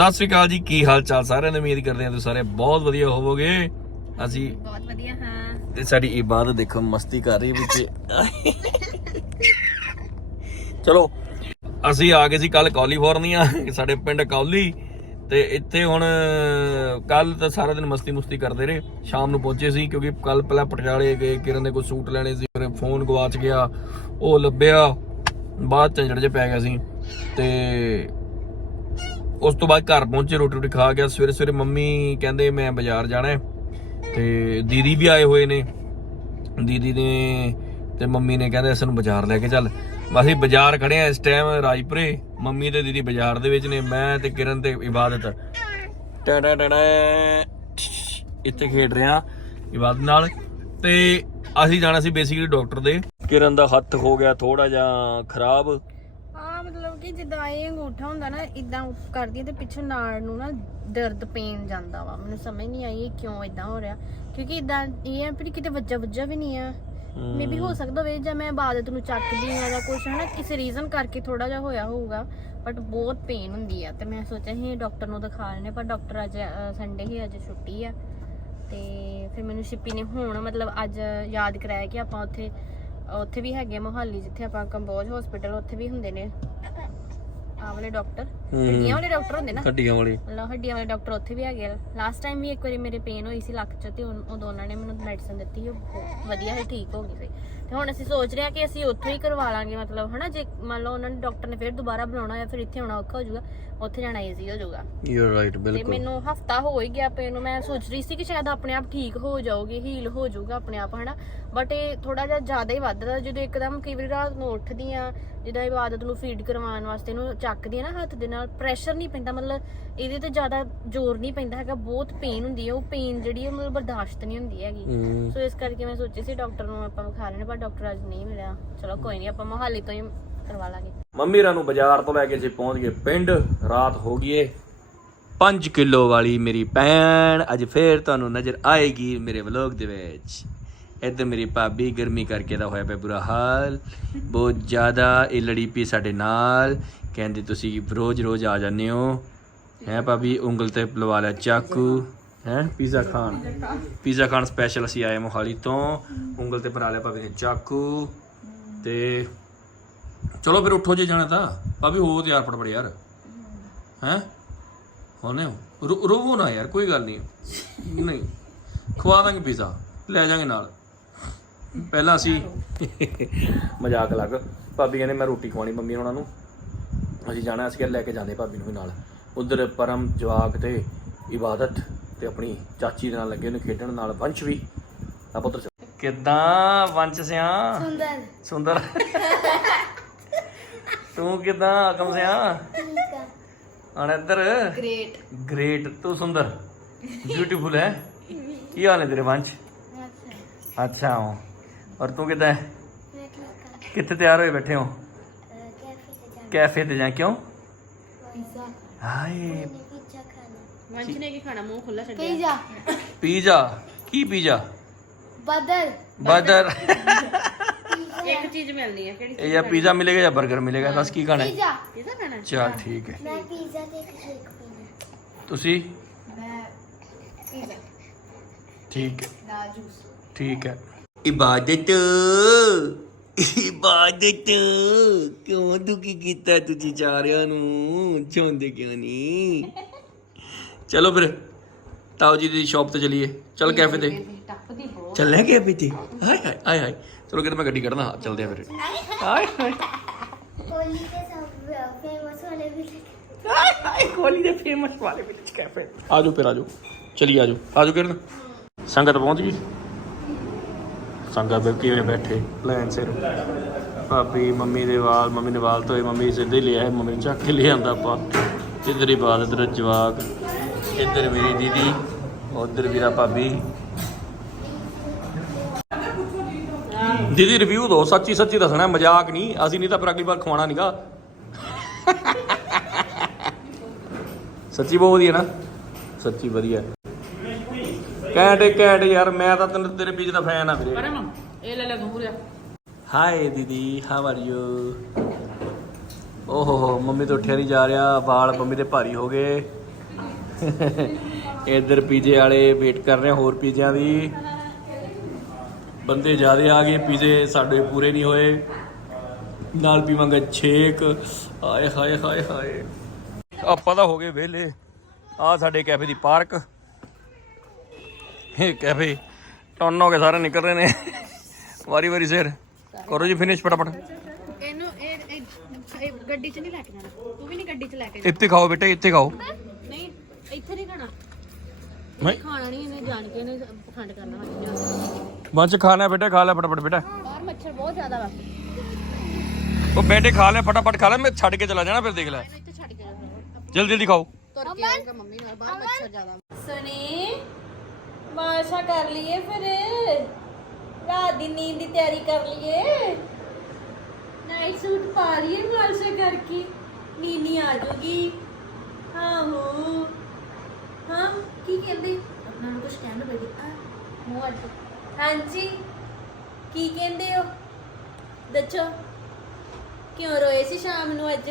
ਸਤਿ ਸ੍ਰੀ ਅਕਾਲ ਜੀ ਕੀ ਹਾਲ ਚਾਲ ਸਾਰਿਆਂ ਦੀ ਉਮੀਦ ਕਰਦੇ ਹਾਂ ਤੁਸੀਂ ਸਾਰੇ ਬਹੁਤ ਵਧੀਆ ਹੋਵੋਗੇ। ਅਸੀਂ ਬਹੁਤ ਵਧੀਆ ਹਾਂ। ਤੇ ਸਾਡੀ ਇਬਾਦਤ ਦੇਖੋ ਮਸਤੀ ਕਰ ਰਹੀ ਵਿੱਚ। ਚਲੋ ਅਸੀਂ ਆ ਗਏ ਸੀ ਕੱਲ ਕੈਲੀਫੋਰਨੀਆ ਸਾਡੇ ਪਿੰਡ ਕੌਲੀ। ਤੇ ਇੱਥੇ ਹੁਣ ਕੱਲ ਤਾਂ ਸਾਰਾ ਦਿਨ ਮਸਤੀ ਮੁਸਤੀ ਕਰਦੇ ਰਹੇ। ਸ਼ਾਮ ਨੂੰ ਪਹੁੰਚੇ ਸੀ ਕਿਉਂਕਿ ਕੱਲ ਪਹਿਲਾਂ ਪਟਿਆਲੇ ਗਏ ਕਿਰਨ ਦੇ ਕੋਈ ਸੂਟ ਲੈਣੇ ਸੀ ਫਿਰ ਫੋਨ ਗਵਾਚ ਗਿਆ ਉਹ ਲੱਭਿਆ। ਬਾਅਦ ਝੰਜੜ 'ਚ ਪੈ ਗਿਆ ਸੀ। ਤੇ ਉਸ ਤੋਂ ਬਾਅਦ ਘਰ ਪਹੁੰਚੇ, ਰੋਟੀ ਰੋਟੀ ਖਾ ਗਿਆ। ਸਵੇਰੇ ਸਵੇਰੇ ਮੰਮੀ ਕਹਿੰਦੇ ਮੈਂ ਬਾਜ਼ਾਰ ਜਾਣਾ ਹੈ ਤੇ ਦੀਦੀ ਵੀ ਆਏ ਹੋਏ ਨੇ। ਦੀਦੀ ਨੇ ਤੇ ਮੰਮੀ ਨੇ ਕਹਿੰਦੇ ਸਾਨੂੰ ਬਾਜ਼ਾਰ ਲੈ ਕੇ ਚੱਲ। ਅਸੀਂ ਬਾਜ਼ਾਰ ਖੜੇ ਆ ਇਸ ਟਾਈਮ ਰਾਜਪੁਰੇ। ਮੰਮੀ ਤੇ ਦੀਦੀ ਬਾਜ਼ਾਰ ਦੇ ਵਿੱਚ ਨੇ, ਮੈਂ ਤੇ ਕਿਰਨ ਤੇ ਇਬਾਦਤ। ਟਾ ਟਾ ਇੱਥੇ ਖੇਡ ਰਹੇ ਇਬਾਦਤ ਨਾਲ। ਤੇ ਅਸੀਂ ਜਾਣਾ ਸੀ ਬੇਸਿਕਲੀ ਡਾਕਟਰ ਦੇ। ਕਿਰਨ ਦਾ ਹੱਥ ਹੋ ਗਿਆ ਥੋੜਾ ਜਿਹਾ ਖਰਾਬ। ਆ ਮਤਲਬ ਕਿ ਜਿੱਦਾਂ ਇਹ ਅੰਗੂਠਾ ਹੁੰਦਾ ਨਾ ਇਦਾਂ ਕਰਦੀ ਤੇ ਪਿੱਛੋਂ ਨਾੜ ਨੂੰ ਨਾ ਦਰਦ ਪੇਨ ਜਾਂਦਾ ਵਾ। ਮੈਨੂੰ ਸਮਝ ਨਹੀਂ ਆਈ ਇਹ ਕਿਉਂ ਇਦਾਂ ਹੋ ਰਿਹਾ। ਕਿਉਂਕਿ ਇਦਾਂ ਇਹ ਆ ਵੀ ਕਿਤੇ ਵੱਜਾ ਵੱਜਾ ਵੀ ਨਹੀਂ ਆ। ਮੇਬੀ ਹੋ ਸਕਦਾ ਵੇ ਜਾਂ ਮੈਂ ਇਬਾਦਤ ਨੂੰ ਚੱਕਦੀ ਆ ਜਾਂ ਕੁਛ ਹਨਾ? ਕਿਸੇ ਰੀਜ਼ਨ ਕਰਕੇ ਥੋੜਾ ਜਿਹਾ ਹੋਇਆ ਹੋਊਗਾ ਬਟ ਬਹੁਤ ਪੇਨ ਹੁੰਦੀ ਆ। ਤੇ ਮੈਂ ਸੋਚਿਆ ਸੀ ਡਾਕਟਰ ਨੂੰ ਦਿਖਾ ਲੈਣੇ ਪਰ ਡਾਕਟਰ ਅੱਜ ਸੰਡੇ ਹੀ ਅੱਜ ਛੁੱਟੀ ਆ। ਤੇ ਫਿਰ ਮੈਨੂੰ ਸ਼ਿਪੀ ਨੇ ਹੁਣ ਮਤਲਬ ਅੱਜ ਯਾਦ ਕਰਾਇਆ ਕਿ ਆਪਾਂ ਉੱਥੇ ਉੱਥੇ ਵੀ ਹੈਗੇ ਮੋਹਾਲੀ ਜਿੱਥੇ ਆਪਾਂ ਕੰਬੋਜ ਹਸਪੀਟਲ ਉੱਥੇ ਵੀ ਹੁੰਦੇ ਨੇ। ਵਾਲੇ ਡਾਕਟਰ। ਹੱਡੀਆਂ ਵਾਲੇ ਡਾਕਟਰ ਹੁੰਦੇ ਨਾ। ਹੱਡੀਆਂ ਵਾਲੀ। ਮਤਲਬ ਹੱਡੀਆਂ ਵਾਲੇ ਡਾਕਟਰ ਉੱਥੇ ਵੀ ਹੈਗੇ ਲਾਸਟ ਟਾਈਮ ਵੀ ਇੱਕ ਵਾਰੀ ਮੇਰੇ ਪੇਨ ਹੋਈ ਸੀ ਲੱਕ 'ਚ ਤੇ ਉਦੋਂ ਉਹਨਾਂ ਨੇ ਮੈਨੂੰ ਮੈਡੀਸਨ ਦਿੱਤੀ। ਉਹ ਬਹੁਤ ਵਧੀਆ ਹੀ ਠੀਕ ਹੋ ਗਈ ਸੀ। ਤੇ ਹੁਣ ਅਸੀਂ ਸੋਚ ਰਹੇ ਹਾਂ ਕਿ ਅਸੀਂ ਉੱਥੋਂ ਹੀ ਕਰਵਾ ਲਾਂਗੇ ਮਤਲਬ ਹਨਾ ਜੇ ਮੰਨ ਲਓ ਉਹਨਾਂ ਨੇ ਡਾਕਟਰ ਨੇ ਫਿਰ ਦੁਬਾਰਾ ਬੁਲਾਉਣਾ ਜਾਂ ਫਿਰ ਇੱਥੇ ਆਉਣਾ ਔਖਾ ਹੋ ਜਾਊਗਾ ਉੱਥੇ ਜਾਣਾ ਈਜ਼ੀ ਹੋ ਜਾਊਗਾ। ਯੂ ਆਰ ਰਾਈਟ ਤੇ ਬਿਲਕੁਲ। ਮੈਨੂੰ ਹਫਤਾ ਹੋ ਹੀ ਗਿਆ ਪੇਨ ਨੂੰ ਮੈਂ ਸੋਚ ਰਹੀ ਸੀ ਕਿ ਸ਼ਾਇਦ ਆਪਣੇ ਆਪ ਠੀਕ ਹੋ ਜਾਊਗੀ ਹੀਲ ਹੋ ਜਾਊਗਾ ਆਪਣੇ ਆਪ ਹਨਾ। ਬਟ ਇਹ ਥੋੜਾ ਜਿਹਾ ਜ਼ਿਆਦਾ ਹੀ ਵੱਧਦਾ ਜਦੋਂ ਇੱਕਦਮ ਕਈ ਵਾਰੀ ਰਾਤ ਨੂੰ ਉੱਠਦੀ ਆ ਜਿੱਦਾਂ ਇਬਾਦਤ ਨੂੰ ਫੀਡ ਕਰਵਾਉਣ ਵਾਸਤੇ ਇਹਨੂੰ ਚੱਕਦੀ ਆ ਨਾ ਹੱਥ ਦੇ ਨਾਲ ਪ੍ਰੈਸ਼ਰ ਨਹੀਂ ਪੈਂਦਾ ਮਤਲਬ ਇਹਦੇ ਤੇ ਜ਼ਿਆਦਾ ਜ਼ੋਰ ਨਹੀਂ ਪੈਂਦਾ ਹੈਗਾ ਬਹੁਤ ਪੇਨ ਹੁੰਦੀ ਹੈ ਉਹ ਪੇਨ ਜਿਹੜੀ ਹੈ ਮਤਲਬ ਬਰਦਾਸ਼ਤ ਨਹੀਂ ਹੁੰਦੀ ਹੈਗੀ। ਸੋ ਇਸ ਕਰਕੇ ਮੈਂ ਸੋਚੀ ਸੀ ਡਾਕਟਰ ਨੂੰ ਆਪਾਂ ਵਿਖਾ ਲੈਣੇ ਪਰ ਡਾਕਟਰ ਅੱਜ ਨਹੀਂ ਮਿਲਿਆ। ਚਲੋ ਕੋਈ ਨਹੀਂ, ਆਪਾਂ ਮੋਹਾਲੀ ਤੋਂ ਹੀ ਕਰਵਾ ਲਾਂਗੇ। ਮੰਮੀ ਰਾਂ ਨੂੰ ਬਾਜ਼ਾਰ ਤੋਂ ਲੈ ਕੇ ਜੇ ਪਹੁੰਚ ਗਏ। ਪਿੰਡ ਰਾਤ ਹੋ ਗਈ ਏ। 5 ਕਿਲੋ ਵਾਲੀ ਮੇਰੀ ਭੈਣ ਅੱਜ ਫੇਰ ਤੁਹਾਨੂੰ ਨਜ਼ਰ ਆਏਗੀ ਮੇਰੇ ਵਲੌਗ ਦੇ ਵਿੱਚ। ਇੱਧਰ ਮੇਰੀ ਭਾਬੀ ਗਰਮੀ ਕਰਕੇ ਦਾ ਹੋਇਆ ਪਿਆ ਬੁਰਾ ਹਾਲ। ਬਹੁਤ ਜ਼ਿਆਦਾ ਇਹ ਲੜੀ ਪਈ ਸਾਡੇ ਨਾਲ। ਕਹਿੰਦੇ ਤੁਸੀਂ ਰੋਜ਼ ਰੋਜ਼ ਆ ਜਾਂਦੇ ਹੋ। ਹੈ ਭਾਬੀ, ਉਂਗਲ ਤੇ ਲਵਾ ਲਿਆ ਚਾਕੂ। ਹੈ ਪੀਜ਼ਾ ਖਾਣ। ਪੀਜ਼ਾ ਖਾਣ। ਸਪੈਸ਼ਲ ਅਸੀਂ ਆਏ ਮੋਹਾਲੀ ਤੋਂ। ਉਂਗਲ ਤੇ ਬਣਾ ਲਿਆ ਭਾਬੀ ਨੇ ਚਾਕੂ ਤੇ ਚਲੋ ਫਿਰ ਉੱਠੋ ਜੇ ਜਾਣਾ ਤਾਂ। ਭਾਬੀ ਹੋ ਤਿਆਰ ਫਟਫਟ ਯਾਰ। ਹੈ? ਹੋਨੇ ਰੋਵੋ ਨਾ ਯਾਰ ਕੋਈ ਗੱਲ ਨਹੀਂ। ਨਹੀਂ। ਖਵਾ ਦਾਂਗੇ ਪੀਜ਼ਾ ਲੈ ਜਾਾਂਗੇ ਨਾਲ। ਪਹਿਲਾਂ ਅਸੀਂ ਮਜ਼ਾਕ ਲੱਗ ਭਾਬੀ ਕਹਿੰਦੇ ਮੈਂ ਰੋਟੀ ਖਵਾਣੀ ਮੰਮੀ ਉਹਨਾਂ ਨੂੰ। ਅਸੀਂ ਜਾਣਾ ਅਸੀਂ ਲੈ ਕੇ ਜਾਂਦੇ ਭਾਬੀ ਨੂੰ ਵੀ ਨਾਲ। ਉਧਰ ਪਰਮ ਜਵਾਕ ਤੇ ਇਬਾਦਤ। ਤੇ ਆਪਣੀ ਚਾਚੀ ਦੇ ਨਾਲ ਲੱਗੇ ਨੇ ਖੇਡਣ ਨਾਲ ਵੰਸ਼ ਵੀ। ਆ ਪੁੱਤਰ ਕਿੱਦਾਂ ਵੰਸ਼ ਸਿਆ? ਸੁੰਦਰ। ਸੁੰਦਰ। ਤੂੰ ਕਿਦਾਂ ਆਕਮ ਸਿਆ? ਹੁਣ ਇੱਧਰ। ਗ੍ਰੇਟ ਗ੍ਰੇਟ ਤੂੰ ਸੁੰਦਰ। ਬਿਊਟੀਫੁਲ ਹੈ। ਕੀ ਹਾਲ ਹੈ ਤੇਰੇ ਵੰਸ਼? ਅੱਛਾ। ਹੂੰ। ਔਰ ਤੂੰ ਕਿਦਾਂ ਹੈ? ਕਿੱਥੇ ਤਿਆਰ ਹੋਏ ਬੈਠੇ ਹੋ? ਕੈਫੇ ਤੇ ਜਾ। ਕਿਉਂ? ਹਾਏ। ਵੰਸ਼ ਨੇ ਕੀ ਖਾਣਾ? ਮੂੰਹ ਖੁੱਲਾ ਛੱਡਿਆ। ਪੀਜ਼ਾ। ਪੀਜ਼ਾ? ਕੀ ਪੀਜ਼ਾ? ਬਦਲ ਬਦਰ। ਇੱਕ ਚੀਜ਼ ਮਿਲਣੀ ਹੈ ਕਿਹੜੀ ਇਹ ਜਾਂ ਪੀਜ਼ਾ ਮਿਲੇਗਾ ਜਾਂ 버ਗਰ ਮਿਲੇਗਾ? ਦੱਸ ਕੀ ਖਾਣਾ ਹੈ? ਪੀਜ਼ਾ। ਪੀਜ਼ਾ ਖਾਣਾ ਚਲ ਠੀਕ ਹੈ। ਮੈਂ ਪੀਜ਼ਾ ਤੇ ਇੱਕ ਸ਼ੇਕ ਪੀਣਾ ਤੁਸੀਂ? ਮੈਂ ਪੀਜ਼ਾ। ਠੀਕ ਹੈ। ਦਾ ਜੂਸ। ਠੀਕ ਹੈ। ਇਬਾਦਤ। ਇਬਾਦਤ। ਕਿਉਂ ਦੁਖੀ ਕੀਤਾ ਤੁਸੀਂ ਚਾਰਿਆਂ ਨੂੰ? ਚਾਹੁੰਦੇ ਕਿਉਂ ਨਹੀਂ? ਚਲੋ ਫਿਰ ਤਾਓ ਜੀ ਦੀ ਸ਼ਾਪ ਤੇ ਚਲੀਏ। ਚਲ ਕੈਫੇ ਤੇ। ਟੱਪਦੀ ਬਹੁਤ ਚੱਲੇ ਕੇ ਪੀਤੀ। ਹਾਏ ਹਾਏ ਹਾਏ ਹਾਏ। ਚਲੋ ਕਿਤੇ ਮੈਂ ਗੱਡੀ ਕੱਢਣਾ ਹਾਂ ਚੱਲਦੇ ਆ ਫਿਰ। ਹਾਏ ਹਾਏ। ਕੋਲੀ ਹਾਏ ਹਾਏ ਦੇ ਫੇਮਸ ਵਾਲੇ ਵਿਲੇਜ ਕੈਫੇ ਆਜੋ ਫਿਰ ਆਜੋ। ਚਲੀਏ ਆਜੋ। ਆਜੋ ਕਿਰਨ। ਸੰਗਤ ਪਹੁੰਚ ਗਈ? ਸੰਗਤ ਵੀ ਕਿਵੇਂ ਬੈਠੇ? ਪਲਾਨ ਸਿਰ। ਭਾਬੀ ਮੰਮੀ ਦੇ ਵਾਲ ਮੰਮੀ ਨੇ ਵਾਲ ਧੋਏ ਮੰਮੀ ਸਿੱਧੇ ਲਿਆ ਮੰਮੀ ਨੂੰ ਚੱਕ ਕੇ ਲੈ ਆਂਦਾ ਆਪਾਂ ਇੱਧਰ ਹੀ ਬਾਦ ਇੱਧਰ ਜਵਾਕ। ਇੱਧਰ ਮੇਰੀ ਦੀਦੀ ਉਧਰ ਵੀਰਾ ਭਾਬੀ। ਦੀਦੀ ਰਿਵਿਊ ਦੋ ਸੱਚੀ ਸੱਚੀ ਦੱਸਣਾ ਮਜ਼ਾਕ ਨਹੀਂ ਅਸੀਂ ਨਹੀਂ ਤਾਂ ਫਿਰ ਅਗਲੀ ਵਾਰ ਖਵਾਣਾ ਨਹੀਂਗਾ ਸੱਚੀ ਬਹੁਤ ਵਧੀਆ ਨਾ। ਸੱਚੀ ਵਧੀਆ। ਕੈਂਟ ਕੈਂਟ ਯਾਰ ਮੈਂ ਤਾਂ ਤੈਨੂੰ ਤੇਰੇ ਪੀਜ ਦਾ ਫੈਨ ਆ ਵੀਰੇ। ਪਰਮ ਇਹ ਲੈ ਲੈ ਗੂਰਿਆ ਹਾਈ ਦੀਦੀ ਹਾਊ ਆਰ ਯੂ ਓਹੋ ਹੋ ਮੰਮੀ ਤੋਂ ਉੱਠਿਆ ਨਹੀਂ ਜਾ ਰਿਹਾ ਵਾਲ ਮੰਮੀ ਦੇ ਭਾਰੀ ਹੋ ਗਏ। ਇੱਧਰ ਪੀਜੇ ਵਾਲੇ ਵੇਟ ਕਰ ਰਹੇ ਆ ਹੋਰ ਪੀਜ਼ਿਆਂ ਦੀ। ਬੰਦੇ ਜ਼ਿਆਦੇ ਆ ਗਏ ਪੀਜ਼ੇ ਸਾਡੇ ਪੂਰੇ ਨਹੀਂ ਹੋਏ। ਨਾਲ ਪੀਵਾਂਗੇ ਛੇਕ। ਹਾਏ ਹਾਏ ਹਾਏ ਹਾਏ। ਆਪਾਂ ਤਾਂ ਹੋ ਗਏ ਵਿਹਲੇ। ਆ ਸਾਡੇ ਕੈਫੇ ਦੀ ਪਾਰਕ। ਇਹ ਕੈਫੇ ਟੌਨ ਹੋ ਕੇ ਸਾਰੇ ਨਿਕਲ ਰਹੇ ਨੇ। ਵਾਰੀ ਵਾਰੀ ਸਿਰ। ਕਰੋ ਜੀ ਫਿਨਿਸ਼ ਫਟਾਫਟ। ਇਹਨੂੰ ਇਹ ਗੱਡੀ 'ਚ ਨਹੀਂ ਲੈ ਕੇ ਜਾਣਾ। ਤੂੰ ਵੀ ਨਹੀਂ ਗੱਡੀ 'ਚ ਲੈ ਕੇ ਇੱਥੇ ਖਾਓ ਬੇਟਾ ਇੱਥੇ ਖਾਓ। ਇੱਥੇ ਨਹੀਂ ਖਾਣਾ। ਮੈਂ ਖਾਣਾ ਨਹੀਂ ਇਹਨੇ ਜਾਣ ਕੇ ਇਹਨੇ ਪਖੰਡ ਕਰਨਾ ਵਾ ਬੰਚ ਖਾਣਾ ਬੇਟਾ ਖਾ ਲੈ ਫਟਾਫਟ ਬੇਟਾ। ਬਾਹਰ ਮੱਛਰ ਬਹੁਤ ਜ਼ਿਆਦਾ ਵਾ। ਉਹ ਬੇਟੇ ਖਾ ਲੈ ਫਟਾਫਟ ਖਾ ਲੈ ਮੈਂ ਛੱਡ ਕੇ ਚਲਾ ਜਾਣਾ ਫਿਰ ਦੇਖ ਲੈ। ਇਹਨੂੰ ਇੱਥੇ ਛੱਡ ਕੇ ਜਾਓ ਜਲਦੀ ਜਲਦੀ ਖਾਓ। ਤੁਰ ਕੇ ਆਏਗਾ ਮੰਮੀ ਨਾਲ ਬਾਹਰ ਮੱਛਰ ਜ਼ਿਆਦਾ ਸਨੀ ਮਾਸ਼ਾ ਕਰ ਲਈਏ ਫਿਰ। ਰਾਤ ਦੀ ਨੀਂਦ ਦੀ ਤਿਆਰੀ ਕਰ ਲਈਏ। ਨਾਈਟ ਸੂਟ ਪਾ ਲਈਏ ਮਾਸ਼ਾ ਕਰਕੇ। ਨੀਨੀ ਆ ਜਾਊਗੀ ਹਾਂ ਹੋ ਕੀ ਕਹਿੰਦੇ? ਆਪਣਾ ਨੂੰ ਕੁਝ ਕਹਿਣ ਬੜੀ ਆ ਮੂੰਹ ਅੱਡ ਹਾਂਜੀ ਕੀ ਕਹਿੰਦੇ ਹੋ? ਦੱਸੋ। ਕਿਉਂ ਰੋਏ ਸੀ ਸ਼ਾਮ ਨੂੰ ਅੱਜ?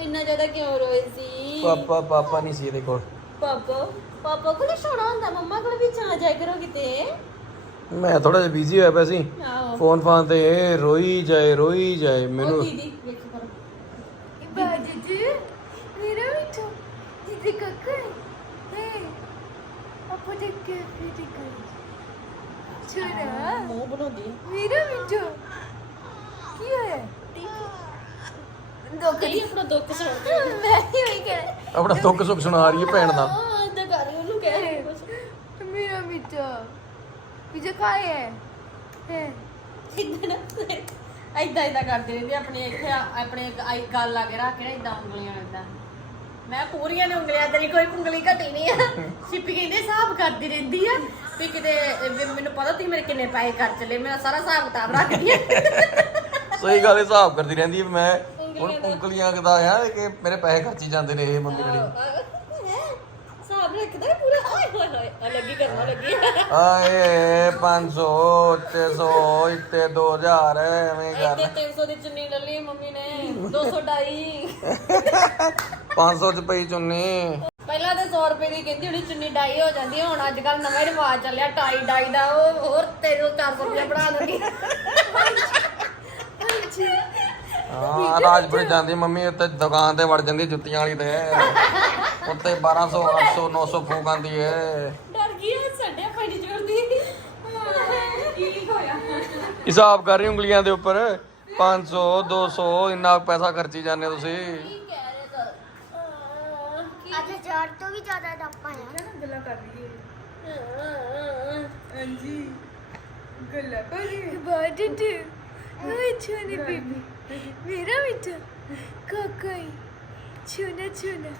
ਇੰਨਾ ਜ਼ਿਆਦਾ ਕਿਉਂ ਰੋਏ ਸੀ? ਪਾਪਾ ਪਾਪਾ ਨਹੀਂ ਸੀ ਇਹਦੇ ਕੋਲ। ਪਾਪਾ ਪਾਪਾ ਕੋਲ ਸੋਣਾ ਹੁੰਦਾ। ਮੰਮਾ ਕੋਲ ਵੀ ਚਾ ਜਾਇਆ ਕਰੋ ਕਿਤੇ। ਮੈਂ ਥੋੜਾ ਜਿਹਾ ਬਿਜ਼ੀ ਹੋਇਆ ਪਿਆ ਸੀ। ਆਓ ਫੋਨ ਫਾਨ ਤੇ ਇਹ ਰੋਈ ਜਾਏ ਰੋਈ ਜਾਏ ਉਹ ਮੈਨੂੰ। ਦੀਦੀ ਵੇਖੋ ਕਰੋ। ਬਾਜੂ ਮੇਰਾ ਮਿੱਠੂ ਦੀਦੀ ਕੱਕਾ ਹੈ ਆਪੋ ਦੇ ਕੇ ਫੀਟੀ ਕਰ ਛੋੜਾ ਮੂੰਹ ਬਣਾਉਂਦੀ। ਹੈ ਮੇਰਾ ਮਿੱਠੂ ਕੀ ਹੋਇਆ? ਦੁੱਖ। ਕਈ ਆਪਣਾ ਦੁੱਖ ਸੁਣਦੇ ਮੈਂ ਹੀ ਹੋਈ ਕਰ ਆਪਣਾ ਦੁੱਖ ਸੁੱਖ ਸੁਣਾ ਰਹੀ ਹੈ ਭੈਣ ਦਾ। ਹਾਂ ਇਦਾਂ ਕਰ ਰਹੀ ਉਹਨੂੰ ਕਹਿ ਰਹੀ ਕੁਛ। ਮੇਰਾ ਮਿੱਠੂ ਪੀਜ਼ਾ ਖਾਏ ਹੈ ਹੈ। ਇਦਾਂ ਨਾ ਇਦਾਂ ਇਦਾਂ ਕਰਦੀ ਰਹਿੰਦੀ ਆ, ਆਪਣੀ ਇੱਥੇ ਆ- ਆਪਣੇ ਇੱਕ ਆਈ ਗੱਲ ਲਾ ਕੇ ਰੱਖ ਕੇ ਨਾ ਇਦਾਂ ਉਂਗਲੀਆਂ ਇਦਾਂ ਮੈਂ ਪੂਰੀਆਂ ਨੇ ਉਂਗਲੀਆਂ ਤੇਰੀ ਕੋਈ ਉਂਗਲੀ ਘਟੀ ਨਹੀਂ ਆ। ਸਿੱਪੀ ਕਹਿੰਦੇ ਹਿਸਾਬ ਕਰਦੀ ਰਹਿੰਦੀ ਆ। ਵੀ ਕਿਤੇ ਵੀ ਮੈਨੂੰ ਪਤਾ ਤੀ ਮੇਰੇ ਕਿੰਨੇ ਪੈਸੇ ਕਰ ਚਲੇ ਮੇਰਾ ਸਾਰਾ ਹਿਸਾਬ ਕਿਤਾਬ ਰੱਖਦੀ ਆ ਸਹੀ ਗੱਲ ਹਿਸਾਬ ਕਰਦੀ ਰਹਿੰਦੀ ਹੈ ਮੈਂ ਹੁਣ ਉਂਗਲੀਆਂ ਕਦਾ ਆ ਕਿ ਮੇਰੇ ਪੈਸੇ ਖਰਚੀ ਜਾਂਦੇ ਨੇ ਇਹ ਮੰਮੀ ਡੈਡੀ। ਹਿਸਾਬ ਰੱਖਦਾ ਪੂਰਾ। ਆਏ ਹੋਏ ਹੋਏ ਆ ਲੱਗੀ ਕਰਨਾ ਲੱਗੀ। ਆਏ 500 600 ਇੱਥੇ 2000 ਐਵੇਂ ਕਰ ਇੱਥੇ 300 ਦੀ ਚੁੰਨੀ ਲੈ ਲਈ ਮੰਮੀ ਨੇ 200 ਡਾਈ 500 ਚ ਪਈ ਚੁੰਨੀ। ਪਹਿਲਾਂ ਤੇ 100 ਰੁਪਏ ਦੀ ਕਹਿੰਦੀ ਹੁਣੀ ਚੁੰਨੀ ਡਾਈ ਹੋ ਜਾਂਦੀ ਹੈ, ਹੁਣ ਅੱਜ ਕੱਲ ਨਵਾਂ ਹੀ ਰਿਵਾਜ ਚੱਲਿਆ ਟਾਈ ਡਾਈ ਦਾ ਉਹ ਹੋਰ 300 400 ਰੁਪਏ ਬਣਾ ਦਿੰਦੀ ਹਾਂ ਰਾਜਪੁਰ ਜਾਂਦੀ ਮੰਮੀ ਉੱਤੇ ਦੁਕਾਨ ਤੇ ਵੜ ਜਾਂਦੀ ਜੁੱਤੀਆਂ ਵਾਲੀ ਤੇ। ਉੱਤੇ 1200 800 900 ਫੂਕ ਆਂਦੀ ਏ। ਡਰ ਗਈ ਹੈ ਸਾਡੇ ਪੰਜ ਜੋਰ ਦੀ ਕੀ ਹੋਇਆ। ਹਿਸਾਬ ਕਰ ਰਹੀ ਉਂਗਲੀਆਂ ਦੇ ਉੱਪਰ। 500 200 ਇੰਨਾ ਪੈਸਾ ਖਰਚੀ ਜਾਂਦੇ ਤੁਸੀਂ ਕੀ ਕਹਿ ਰਹੇ ਤਾਂ ਅੱਜ ਹਜ਼ਾਰ ਤੋਂ ਵੀ ਜ਼ਿਆਦਾ ਡੱਪਾ ਆ। ਗੱਲਾਂ ਕਰ ਰਹੀ ਹੈ? ਹਾਂਜੀ। ਗੱਲਾਂ ਕਰੀ ਬਾਜੂ ਓਏ ਛੋਨੇ ਬੇਬੀ। ਮੇਰਾ ਮਿੱਠੂ ਕਾਕਾਈ ਛੋਨਾ ਛੋਨਾ।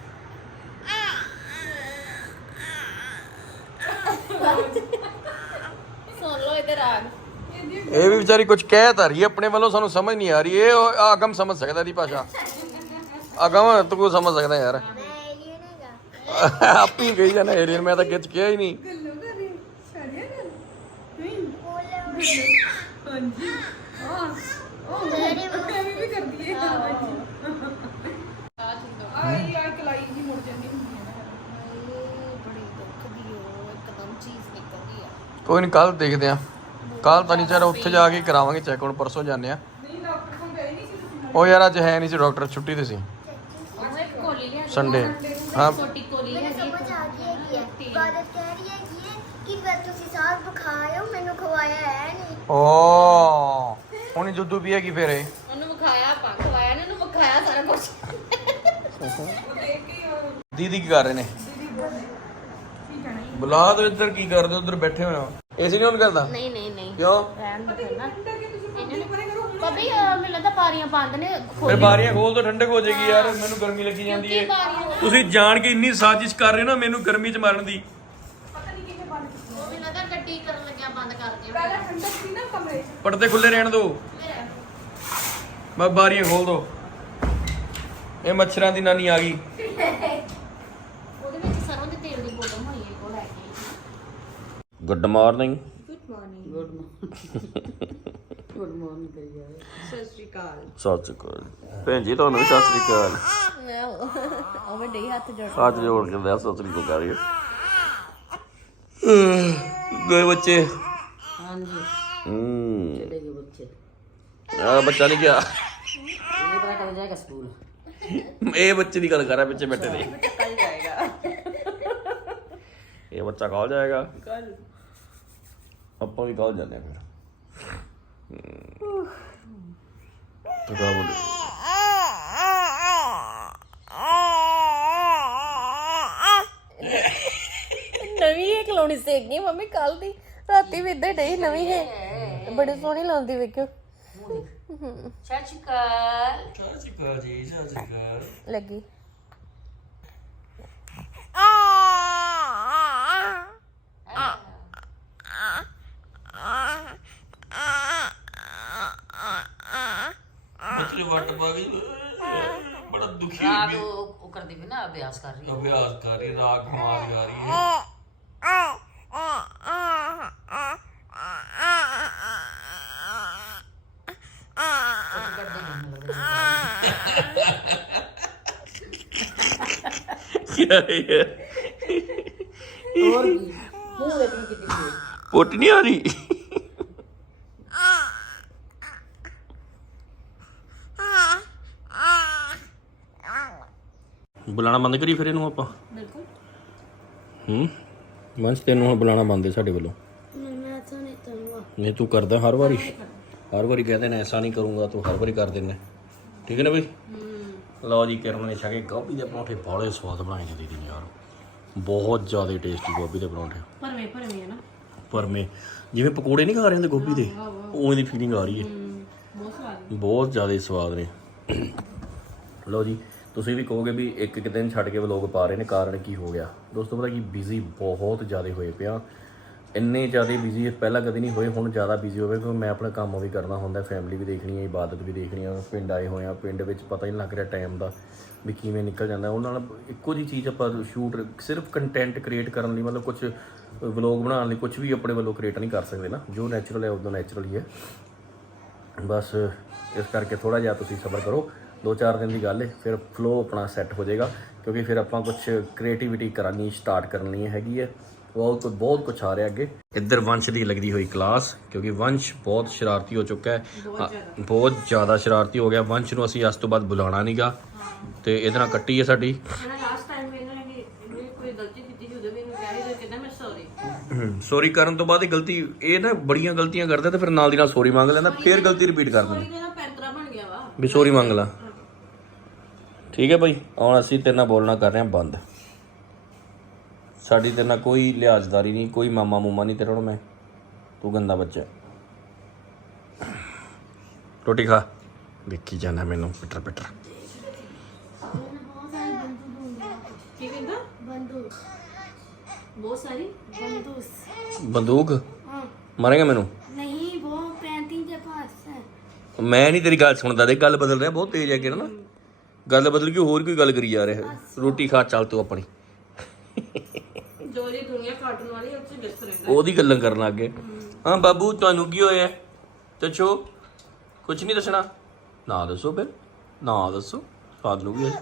ਸੁਣ ਲਓ ਇਧਰ ਆ। ਇਹ ਵੀ ਵਿਚਾਰੀ ਕੁਝ ਕਹਿ ਤਾਂ ਰਹੀ ਹੈ ਆਪਣੇ ਵੱਲੋਂ ਸਾਨੂੰ ਸਮਝ ਨਹੀਂ ਆ ਰਹੀ। ਇਹ ਆਗਮ ਸਮਝ ਸਕਦਾ ਦੀ ਭਾਸ਼ਾ। ਆਗਮ ਤੂੰ ਕੋ ਸਮਝ ਸਕਦਾ ਯਾਰ। ਆਪੀ ਕਹੀ ਜਾਣਾ ਏਰੀਅਨ ਮੈਂ ਤਾਂ ਕਿਚ ਕਿਹਾ ਹੀ। ਨਹੀਂ ਤੇਰੇ ਬੜੀ ਦੁੱਖ ਦੀ ਉਹ ਇੱਕਦਮ ਚੀਜ਼ ਨਿਕਲਦੀ ਆ। ਕੋਈ ਨਹੀਂ ਕੱਲ ਦੇਖਦੇ ਆ ਕੱਲ ਤਾਂ ਨਹੀਂ ਚਾਰਾ ਉੱਥੇ ਜਾ ਕੇ ਕਰਾਵਾਂਗੇ ਚੈੱਕ ਹੁਣ ਪਰਸੋਂ ਜਾਂਦੇ ਆ ਉਹ ਯਾਰ ਅੱਜ ਹੈ ਨਹੀਂ ਸੀ ਡਾਕਟਰ ਛੁੱਟੀ ਤੇ ਸੀ। ਉਹ ਇੱਕ ਕੋਲੀ ਲਿਆ ਸੰਡੇ ਹਾਂ। ਛੋਟੀ ਕੋਲੀ ਮੈਨੂੰ ਹੈਗੀ ਸਮਝ ਆ ਗਈ ਹੈਗੀ ਹੈ ਬਾਦਤ ਕਹਿ ਰਹੀ ਹੈਗੀ ਹੈ ਕਿ ਫਿਰ ਤੁਸੀਂ ਸਾਗ ਖਾਇਓ ਮੈਨੂੰ ਖਵਾਇਆ ਹੈ ਨਹੀਂ ਓ ਹੁਣ ਜੁੱਦੂ ਹੈਗੀ ਫੇਰ ਇਹ। ਉਹਨੂੰ ਵਿਖਾਇਆ ਆਪਾਂ ਖਵਾਇਆ ਨੇ ਉਹਨੂੰ ਵਿਖਾਇਆ ਸਾਰਾ ਕੁਝ ਦੀਦੀ ਕੀ ਕਰ ਰਹੇ ਨੇ? ਬੁਲਾ ਦੋ ਇੱਧਰ ਕੀ ਕਰਦੇ ਉਧਰ ਬੈਠੇ ਹੋਏ ਹੋ। ਏਸੀ ਨਹੀਂ on ਕਰਦਾ? ਨਹੀਂ ਨਹੀਂ ਨਹੀਂ। ਕਿਉਂ? ਰਹਿਣ ਦੋ ਫਿਰ ਨਾ ਬੱਬੀ ਮੈਨੂੰ ਲੱਗਦਾ ਪਾਰੀਆਂ ਬੰਦ ਨੇ ਫਿਰ ਬਾਰੀਆਂ ਖੋਲ ਦੋ ਠੰਡਕ ਹੋ ਜਾਏਗੀ ਯਾਰ ਮੈਨੂੰ ਗਰਮੀ ਲੱਗੀ ਜਾਂਦੀ ਹੈ ਬਾਰੀਆਂ ਤੁਸੀਂ ਜਾਣ ਕੇ ਇੰਨੀ ਸਾਜ਼ਿਸ਼ ਕਰ ਰਹੇ ਹੋ ਨਾ ਮੈਨੂੰ ਗਰਮੀ 'ਚ ਮਾਰਨ ਦੀ। ਮੈਨੂੰ ਲੱਗਦਾ ਗੱਡੀ ਕਰਨ ਲੱਗਿਆ ਬੰਦ ਕਰ ਦਿਓ। ਪਰਦੇ ਖੁੱਲੇ ਰਹਿਣ ਦਿਓ ਮੈਂ ਬਾਰੀਆਂ ਖੋਲ ਦੋ। ਇਹ ਮੱਛਰਾਂ ਦੀ ਨਾਨੀ ਆ ਗਈ। ਉਹਦੇ ਵਿੱਚ ਸਰੋਂ ਦੇ ਤੇਲ ਦੀ ਬੋਤਲ ਹੋਣੀ ਹੈ ਉਹ ਲੈ ਕੇ ਗੁੱਡ ਮਾਰਨਿੰਗ ਗੁੱਡ ਮਾਰਨਿੰਗ ਸਤਿ ਸ਼੍ਰੀ ਅਕਾਲ। ਸਤਿ ਸ਼੍ਰੀ ਅਕਾਲ ਭੈਣ ਜੀ ਤੁਹਾਨੂੰ ਵੀ ਸਤਿ ਸ਼੍ਰੀ ਅਕਾਲ। ਉਹ ਵੱਡੇ ਹੱਥ ਜੋੜ ਹੱਥ ਜੋੜ ਕੇ ਦੱਸ ਸਤਿ ਸ਼੍ਰੀ ਅਕਾਲ। ਗਏ ਬੱਚੇ। ਹਾਂਜੀ। ਹੂੰ। ਬੱਚੇ। ਆ ਬੱਚਾ ਨਹੀਂ ਗਿਆ। ਇਹ ਪਤਾ ਕਦ ਜਾਏਗਾ ਸਕੂਲ। ਇਹ ਬੱਚੇ ਦੀ ਗੱਲ ਕਰ ਰਿਹਾ ਪਿੱਛੇ ਬੈਠੇ ਜਾਏਗਾ। ਇਹ ਬੱਚਾ ਕਾਲ। ਜਾਏਗਾ ਆਪਾਂ ਵੀ ਕਾਲ ਜਾਂਦੇ ਆ ਫਿਰ। ਤੂੰ ਕਾ ਬੋਲ? ਹੈ ਕਲੋਨੀ ਸੇਕ ਗਈ ਮੰਮੀ ਕੱਲ ਦੀ। ਰਾਤੀ ਵੀ ਇਦਾਂ ਡੇ ਨਵੀਂ ਹੈ। ਬੜੀ ਸੋਹਣੀ ਲਾਉਂਦੀ ਵੇਖਿਓ। ਸਤਿ ਸ਼੍ਰੀ ਅਕਾਲ। ਸਤਿ ਸ਼੍ਰੀ ਅਕਾਲ ਜੀ ਸਤਿ ਸ਼੍ਰੀ ਅਕਾਲ। ਲੱਗੀ। ਬੱਚੇ ਵੱਟ ਪਾ ਗਈ ਬੜਾ ਦੁਖੀ ਰਾਤ ਉਹ ਉਹ ਕਰਦੀ ਵੀ ਨਾ ਅਭਿਆਸ ਕਰ ਰਹੀ ਹੈ। ਅਭਿਆਸ ਕਰ ਰਹੀ ਰਾਗ ਮਾਰ ਜਾ ਰਹੀ ਹੈ। ਪੁੱਟ ਨਹੀਂ ਆ ਰਹੀ। ਬੁਲਾਣਾ ਬੰਦ ਕਰੀ ਫਿਰ ਇਹਨੂੰ ਆਪਾਂ। ਬਿਲਕੁਲ। ਹੂੰ? ਮਨਸ ਤੈਨੂੰ ਹੁਣ ਬੁਲਾਣਾ ਬੰਦ ਹੈ ਸਾਡੇ ਵੱਲੋਂ। ਨਹੀਂ ਤੂੰ ਕਰਦਾ ਹਰ ਵਾਰੀ। ਹਰ ਵਾਰੀ ਕਹਿੰਦੇ ਨੇ ਐਸਾ ਨਹੀਂ ਕਰੂੰਗਾ ਤੂੰ ਹਰ ਵਾਰੀ ਕਰ ਦਿੰਦਾ। ਠੀਕ ਹੈ ਨਾ ਬਈ? ਲਓ ਜੀ ਕਿਰਨ ਨੇ ਛਕੇ ਗੋਭੀ ਦੇ ਪਰੌਂਠੇ ਬੜੇ ਸਵਾਦ ਬਣਾਏ ਨੇ ਦੀਦੀ ਨੇ ਯਾਰ। ਬਹੁਤ ਜ਼ਿਆਦਾ ਟੇਸਟੀ ਗੋਭੀ ਦੇ ਪਰੌਂਠੇ। ਭਰਵੇਂ ਭਰਵੇਂ ਹੈ ਨਾ। ਪਰਮੇ ਜਿਵੇਂ ਪਕੌੜੇ ਨਹੀਂ ਖਾ ਰਹੇ ਹੁੰਦੇ ਗੋਭੀ ਦੇ ਉਵੇਂ ਦੀ ਫੀਲਿੰਗ ਆ ਰਹੀ ਹੈ। ਬਹੁਤ ਸਵਾਦ ਬਹੁਤ ਜ਼ਿਆਦਾ ਸਵਾਦ ਨੇ। ਲਓ ਜੀ ਤੁਸੀਂ ਵੀ ਕਹੋਗੇ ਵੀ ਇੱਕ ਇੱਕ ਦਿਨ ਛੱਡ ਕੇ ਵਲੋਗ ਪਾ ਰਹੇ ਨੇ ਕਾਰਨ ਕੀ ਹੋ ਗਿਆ? ਦੋਸਤੋ ਪਤਾ ਕੀ ਬਿਜ਼ੀ ਬਹੁਤ ਜ਼ਿਆਦਾ ਹੋਏ ਪਿਆ। ਇੰਨੇ ਜ਼ਿਆਦਾ ਬਿਜ਼ੀ ਪਹਿਲਾਂ ਕਦੇ ਨਹੀਂ ਹੋਏ, ਹੁਣ ਜ਼ਿਆਦਾ ਬਿਜ਼ੀ ਹੋਵੇ, ਕਿਉਂਕਿ ਮੈਂ ਆਪਣਾ ਕੰਮ ਵੀ ਕਰਨਾ ਹੁੰਦਾ ਫੈਮਿਲੀ ਵੀ ਦੇਖਣੀ ਹੈ ਇਬਾਦਤ ਵੀ ਦੇਖਣੀ ਹੈ ਪਿੰਡ ਆਏ ਹੋਏ ਆ, ਪਿੰਡ ਵਿੱਚ ਪਤਾ ਹੀ ਨਹੀਂ ਲੱਗ ਰਿਹਾ ਟਾਈਮ ਦਾ ਵੀ ਕਿਵੇਂ ਨਿਕਲ ਜਾਂਦਾ। ਉਹਨਾਂ ਨਾਲ ਇੱਕੋ ਜੀ ਚੀਜ਼ ਆਪਾਂ ਸ਼ੂਟ ਸਿਰਫ ਕੰਟੈਂਟ ਕ੍ਰੀਏਟ ਕਰਨ ਲਈ ਮਤਲਬ ਕੁਝ ਵਲੋਗ ਬਣਾਉਣ ਲਈ ਕੁਝ ਵੀ ਆਪਣੇ ਵੱਲੋਂ ਕ੍ਰੀਏਟ ਨਹੀਂ ਕਰ ਸਕਦੇ ਨਾ। ਜੋ ਨੈਚੁਰਲ ਹੈ, ਉਦੋਂ ਨੈਚੁਰਲ ਹੀ ਹੈ। ਬਸ, ਇਸ ਕਰਕੇ ਥੋੜਾ ਜਿਹਾ ਤੁਸੀਂ ਸਬਰ ਕਰੋ। 2-4 ਦਿਨ ਦੀ ਗੱਲ ਹੈ ਫਿਰ ਫਲੋ ਆਪਣਾ ਸੈੱਟ ਹੋ ਜਾਏਗਾ, ਕਿਉਂਕਿ ਫਿਰ ਆਪਾਂ ਕੁਝ ਕ੍ਰੀਏਟੀਵਿਟੀ ਕਰਨੀ ਸਟਾਰਟ ਕਰਨੀ ਹੈਗੀ ਹੈ ਬਹੁਤ ਬਹੁਤ ਕੁਝ ਆ ਰਿਹਾ ਅੱਗੇ। ਇੱਧਰ ਵੰਸ਼ ਦੀ ਲੱਗਦੀ ਹੋਈ ਕਲਾਸ ਕਿਉਂਕਿ ਵੰਸ਼ ਬਹੁਤ ਸ਼ਰਾਰਤੀ ਹੋ ਚੁੱਕਾ ਹੈ। ਬਹੁਤ ਜ਼ਿਆਦਾ। ਸ਼ਰਾਰਤੀ ਹੋ ਗਿਆ। ਵੰਸ਼ ਨੂੰ ਅਸੀਂ ਅੱਜ ਤੋਂ ਬਾਅਦ ਬੁਲਾਉਣਾ ਨਹੀਂਗਾ ਤੇ ਇਹਦੇ ਨਾਲ ਕੱਟੀ ਹੈ ਸਾਡੀ। ਸੌਰੀ ਕਰਨ ਤੋਂ ਬਾਅਦ ਇਹ ਗਲਤੀ ਇਹ ਨਾ ਬੜੀਆਂ ਗਲਤੀਆਂ ਕਰਦਾ ਤੇ ਫਿਰ ਨਾਲ ਦੀ ਨਾਲ ਸੌਰੀ ਮੰਗ ਲੈਂਦਾ। ਫਿਰ ਗਲਤੀ ਰਿਪੀਟ ਕਰ ਦਿੰਦਾ। ਵੀ। ਸੌਰੀ ਮੰਗ ਲਾ। ਠੀਕ ਹੈ ਭਾਈ ਹੁਣ ਅਸੀਂ ਤੇਰੇ ਨਾਲ ਬੋਲਣਾ ਕਰ ਰਹੇ ਹਾਂ ਬੰਦ। ਸਾਡੀ ਤੇਰੇ ਨਾਲ ਕੋਈ ਲਿਹਾਜ਼ਦਾਰੀ ਨਹੀਂ ਕੋਈ ਮਾਮਾ ਮੂਮਾ ਨਹੀਂ ਤੇਰਾ ਹੁਣ ਮੈਂ ਤੂੰ ਗੰਦਾ ਬੱਚਾ ਹੈ। ਰੋਟੀ ਖਾ ਦੇਖੀ ਜਾਣਾ ਮੈਨੂੰ ਪਿੱਟਰ ਪਿੱਟਰ ਕੀ ਕਹਿੰਦਾ ਬੰਦੂ ਬਹੁਤ ਸਾਰੀ बंदूस ਬੰਦੂਕ हाँ ਮਾਰੇਗਾ ਮੈਨੂੰ नहीं वो पैंती के पास है ਮੈਂ ਨਹੀਂ ਤੇਰੀ ਗੱਲ ਸੁਣਦਾ ਦੇ ਗੱਲ ਬਦਲ ਰਿਹਾ ਬਹੁਤ ਤੇਜ਼ ਹੈ ਕਿ ਨਾ ਗੱਲ ਬਦਲ ਕੇ ਹੋਰ ਕੋਈ ਗੱਲ ਕਰੀ ਜਾ ਰਿਹਾ ਹੈ। ਰੋਟੀ ਖਾ ਚੱਲ ਤੂੰ ਆਪਣੀ ਜੋ ਜੀ ਦੁਨੀਆ ਕਾਟਣ ਵਾਲੀ ਉਹ ਚ ਰਹਿੰਦਾ ਉਹਦੀ ਗੱਲਾਂ ਕਰਨ ਲੱਗ ਗਏ। ਹਾਂ ਬਾਬੂ, ਤੁਹਾਨੂੰ ਕੀ ਹੋਇਆ? ਦੱਸੋ। ਕੁਝ ਨਹੀਂ ਦੱਸਣਾ। ਨਾ ਦੱਸੋ ਫਿਰ। ਨਾ ਦੱਸੋ। ਤੁਹਾਨੂੰ ਕੀ ਹੋਇਆ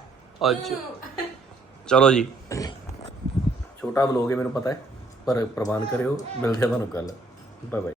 ਅੱਛਾ। ਚਲੋ ਜੀ। ਛੋਟਾ ਬਲੋਗ ਹੈ, ਮੈਨੂੰ ਪਤਾ ਹੈ। ਪਰ ਪ੍ਰਵਾਨ ਕਰਿਓ। ਮਿਲਦੇ ਆ ਤੁਹਾਨੂੰ ਕੱਲ ਬਾਏ ਬਾਏ